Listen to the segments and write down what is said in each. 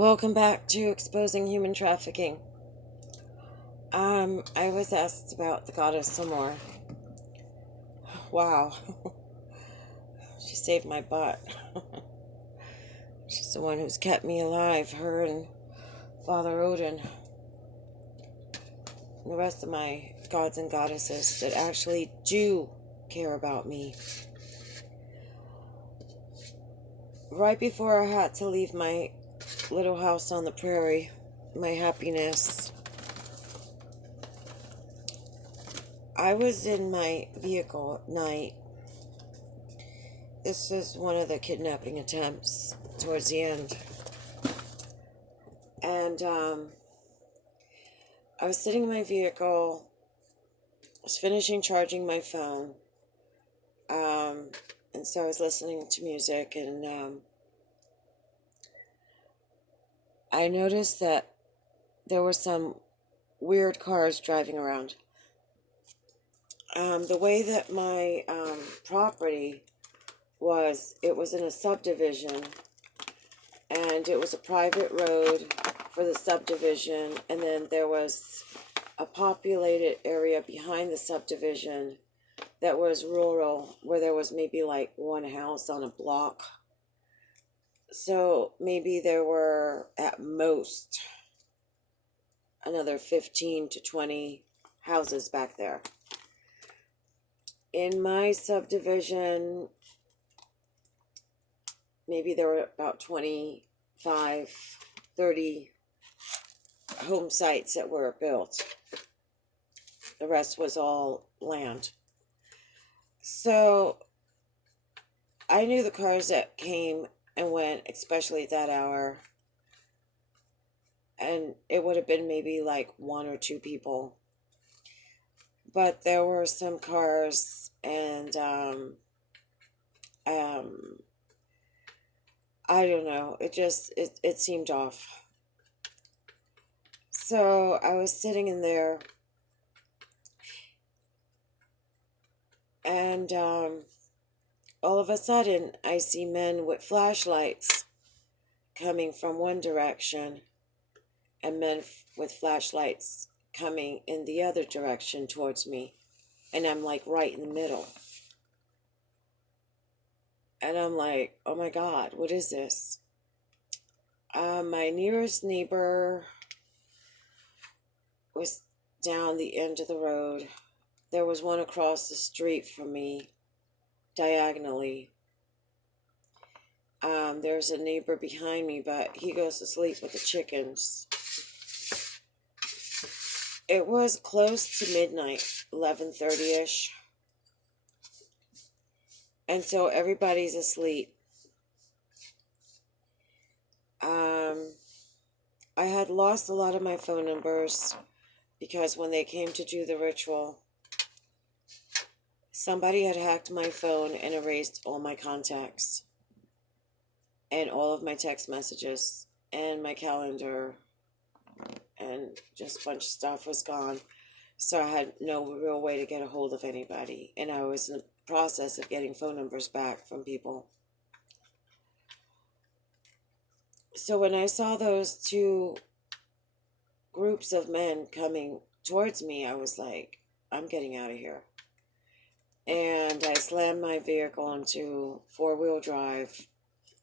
Welcome back to Exposing Human Trafficking. I was asked about the goddess Amor. Wow, she saved my butt. She's the one who's kept me alive, her and Father Odin. And the rest of my gods and goddesses that actually do care about me. Right before I had to leave my little house on the prairie, my happiness, I was in my vehicle at night. This is one of the kidnapping attempts towards the end. And I was sitting in my vehicle, I was finishing charging my phone, and so I was listening to music, and I noticed that there were some weird cars driving around. The way that my property was, it was in a subdivision, and it was a private road for the subdivision, and then there was a populated area behind the subdivision that was rural, where there was maybe like one house on a block. So maybe there were at most another 15 to 20 houses back there. In my subdivision, maybe there were about 25, 30 home sites that were built. The rest was all land. So I knew the cars that came and went, especially at that hour, and it would have been maybe like one or two people. But there were some cars, and I don't know, it seemed off. So I was sitting in there, and all of a sudden I see men with flashlights coming from one direction, and men with flashlights coming in the other direction towards me, and I'm like right in the middle. And I'm like, oh my God, what is this? My nearest neighbor was down the end of the road. There was one across the street from me, diagonally. There's a neighbor behind me, but he goes to sleep with the chickens. It was close to midnight, 11:30ish. And so everybody's asleep. I had lost a lot of my phone numbers because when they came to do the ritual, somebody had hacked my phone and erased all my contacts and all of my text messages and my calendar, and just a bunch of stuff was gone. So I had no real way to get a hold of anybody, and I was in the process of getting phone numbers back from people. So when I saw those two groups of men coming towards me, I was like, I'm getting out of here. And I slammed my vehicle into four-wheel drive,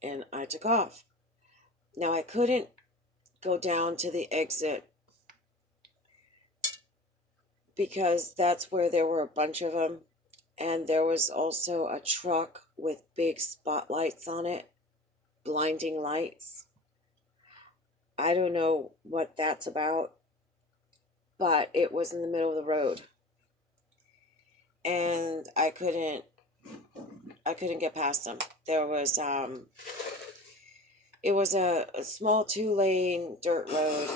and I took off. Now I couldn't go down to the exit because that's where there were a bunch of them, and there was also a truck with big spotlights on it, blinding lights. I don't know what that's about, but it was in the middle of the road, and I couldn't get past them. There was it was a small 2-lane dirt road.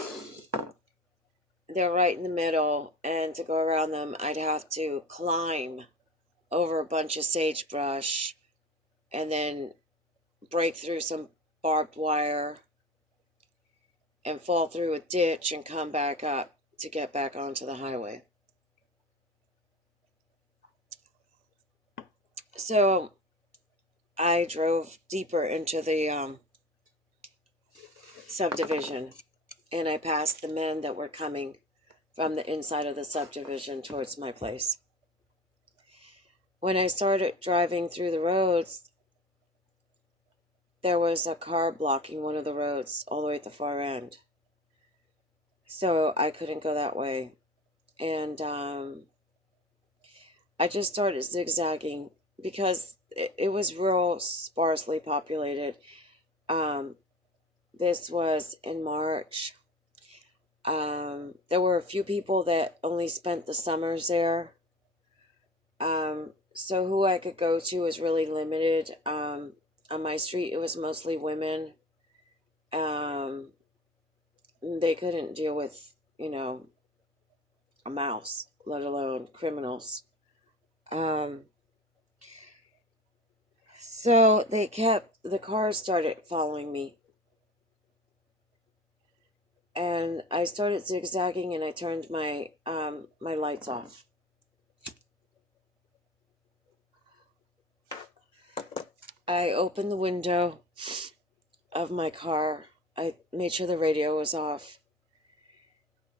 They're right in the middle, and to go around them, I'd have to climb over a bunch of sagebrush and then break through some barbed wire and fall through a ditch and come back up to get back onto the highway. So I drove deeper into the subdivision, and I passed the men that were coming from the inside of the subdivision towards my place. When I started driving through the roads, there was a car blocking one of the roads all the way at the far end. So I couldn't go that way. And I just started zigzagging because it was real sparsely populated. This was in March. There were a few people that only spent the summers there. So who I could go to was really limited. On my street, it was mostly women. They couldn't deal with, a mouse, let alone criminals. So the cars started following me. And I started zigzagging and I turned my lights off. I opened the window of my car. I made sure the radio was off.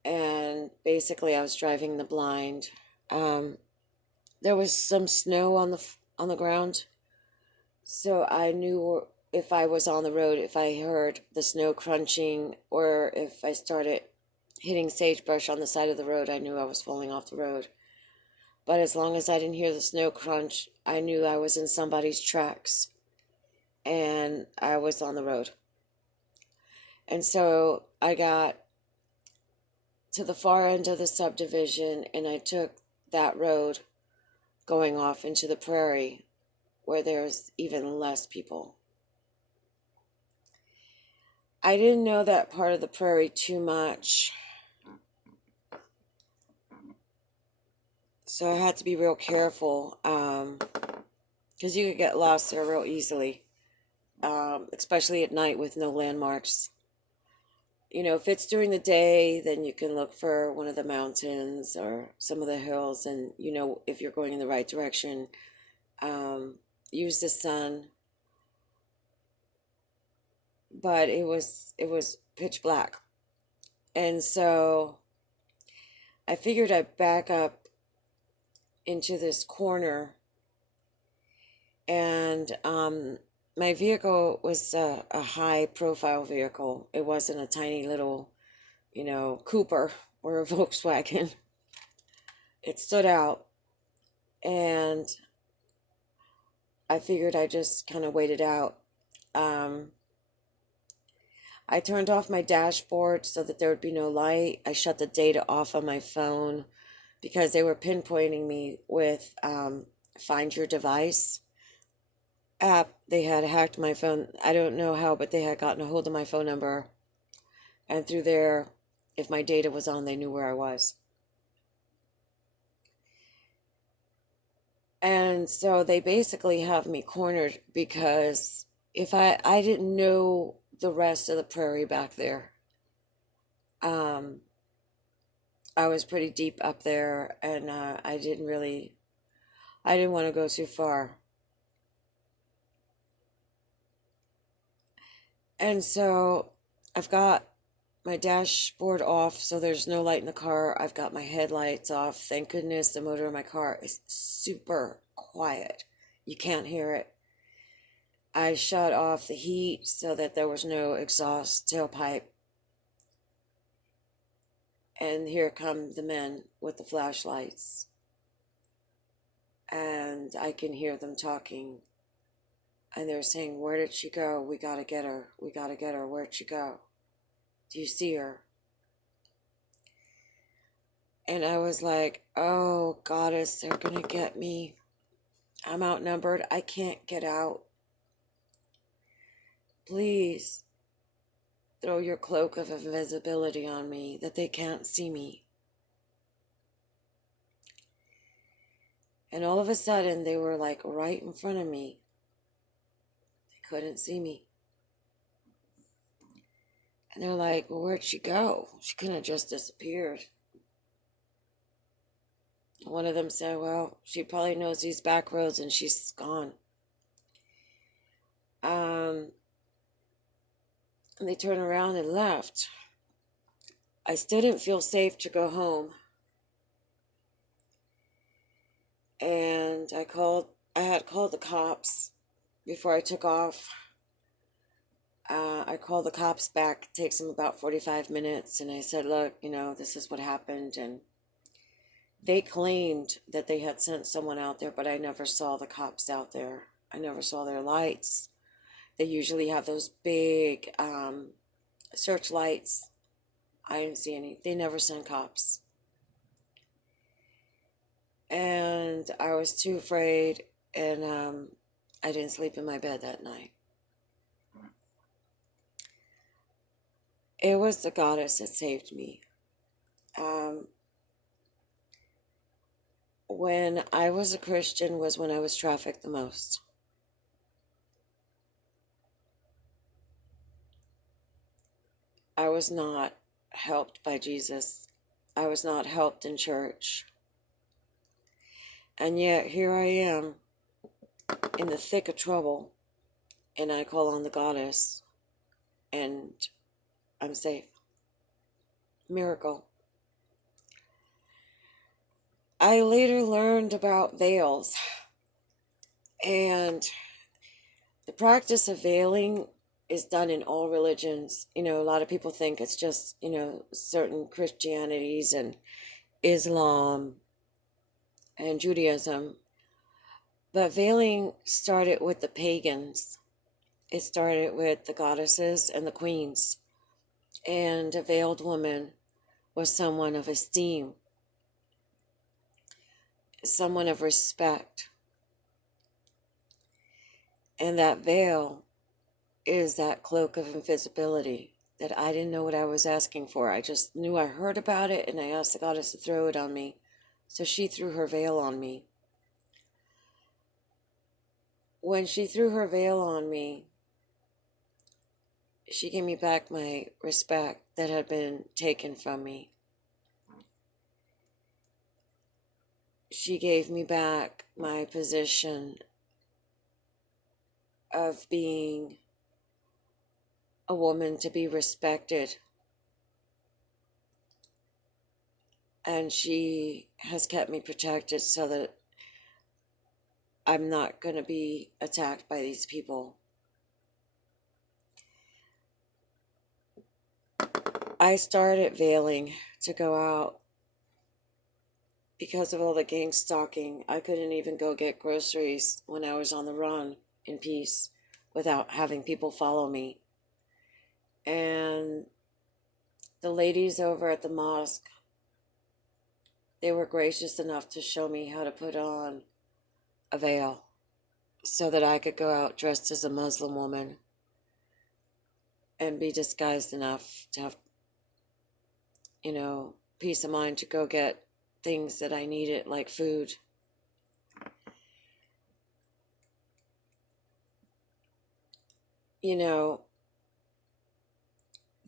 And basically I was driving the blind. There was some snow on the ground. So I knew if I was on the road, if I heard the snow crunching or if I started hitting sagebrush on the side of the road, I knew I was falling off the road. But as long as I didn't hear the snow crunch, I knew I was in somebody's tracks and I was on the road. And so I got to the far end of the subdivision and I took that road going off into the prairie where there's even less people. I didn't know that part of the prairie too much, so I had to be real careful, because you could get lost there real easily, especially at night with no landmarks. If it's during the day, then you can look for one of the mountains or some of the hills, and if you're going in the right direction, use the sun. But it was pitch black, and so I figured I'd back up into this corner, and my vehicle was a high profile vehicle. It wasn't a tiny little, Cooper or a Volkswagen. It stood out, and I figured I just kind of waited out. I turned off my dashboard so that there would be no light. I shut the data off on my phone because they were pinpointing me with Find Your Device app. They had hacked my phone. I don't know how, but they had gotten a hold of my phone number. And through there, if my data was on, they knew where I was. And so they basically have me cornered because if I didn't know the rest of the prairie back there. I was pretty deep up there, and I didn't want to go too far. And so I've got my dashboard off, so there's no light in the car. I've got my headlights off. Thank goodness the motor of my car is super quiet. You can't hear it. I shut off the heat so that there was no exhaust tailpipe. And here come the men with the flashlights. And I can hear them talking. And they're saying, "Where did she go? We gotta get her. We gotta get her. Where'd she go? Do you see her?" And I was like, "Oh, goddess, they're gonna get me. I'm outnumbered. I can't get out. Please throw your cloak of invisibility on me that they can't see me." And all of a sudden, they were like right in front of me. They couldn't see me. And they're like, "Well, where'd she go? She couldn't have just disappeared." One of them said, "Well, she probably knows these back roads and she's gone." And they turned around and left. I still didn't feel safe to go home. And I had called the cops before I took off. I called the cops back. It takes them about 45 minutes. And I said, look, this is what happened. And they claimed that they had sent someone out there, but I never saw the cops out there. I never saw their lights. They usually have those big searchlights. I didn't see any. They never sent cops. And I was too afraid, and I didn't sleep in my bed that night. It was the goddess that saved me. When I was a Christian was when I was trafficked the most. I was not helped by Jesus. I was not helped in church. And yet here I am in the thick of trouble, and I call on the goddess, and I'm safe. Miracle. I later learned about veils, and the practice of veiling is done in all religions. A lot of people think it's just, certain Christianities and Islam and Judaism. But veiling started with the pagans. It started with the goddesses and the queens. And a veiled woman was someone of esteem, someone of respect. And that veil is that cloak of invisibility that I didn't know what I was asking for. I just knew I heard about it, and I asked the goddess to throw it on me. So she threw her veil on me. When she threw her veil on me, she gave me back my respect that had been taken from me. She gave me back my position of being a woman to be respected. And she has kept me protected so that I'm not going to be attacked by these people. I started veiling to go out because of all the gang stalking. I couldn't even go get groceries when I was on the run in peace without having people follow me. And the ladies over at the mosque, they were gracious enough to show me how to put on a veil so that I could go out dressed as a Muslim woman and be disguised enough to have, peace of mind to go get things that I needed, like food.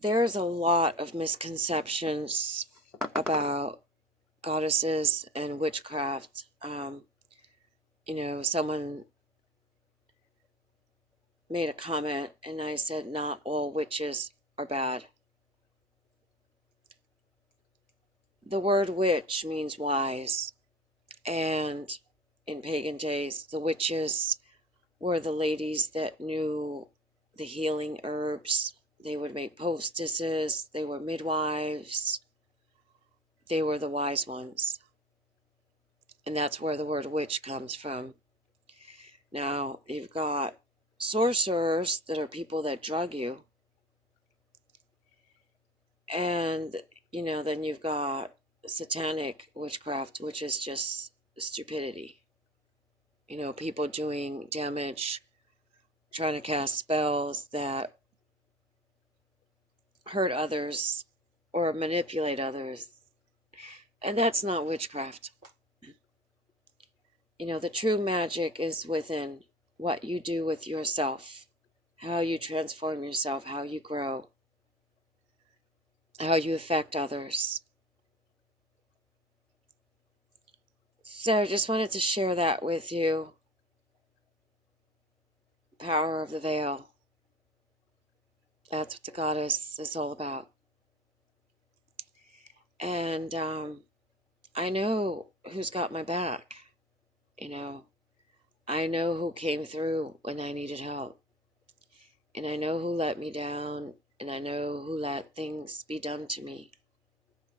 There's a lot of misconceptions about goddesses and witchcraft. Someone made a comment, and I said, not all witches are bad. The word witch means wise, and in pagan days, the witches were the ladies that knew the healing herbs. They would make poultices, they were midwives, they were the wise ones. And that's where the word witch comes from. Now, you've got sorcerers that are people that drug you. And, then you've got satanic witchcraft, which is just stupidity. People doing damage, trying to cast spells that hurt others or manipulate others. And that's not witchcraft. The true magic is within what you do with yourself, how you transform yourself, how you grow, how you affect others. So I just wanted to share that with you. Power of the veil. That's what the goddess is all about. And I know who's got my back. You know, I know who came through when I needed help. And I know who let me down. And I know who let things be done to me,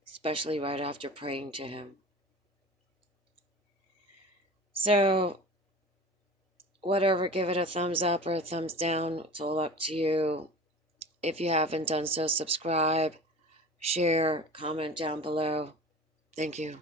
especially right after praying to him. So, whatever, give it a thumbs up or a thumbs down. It's all up to you. If you haven't done so, subscribe, share, comment down below. Thank you.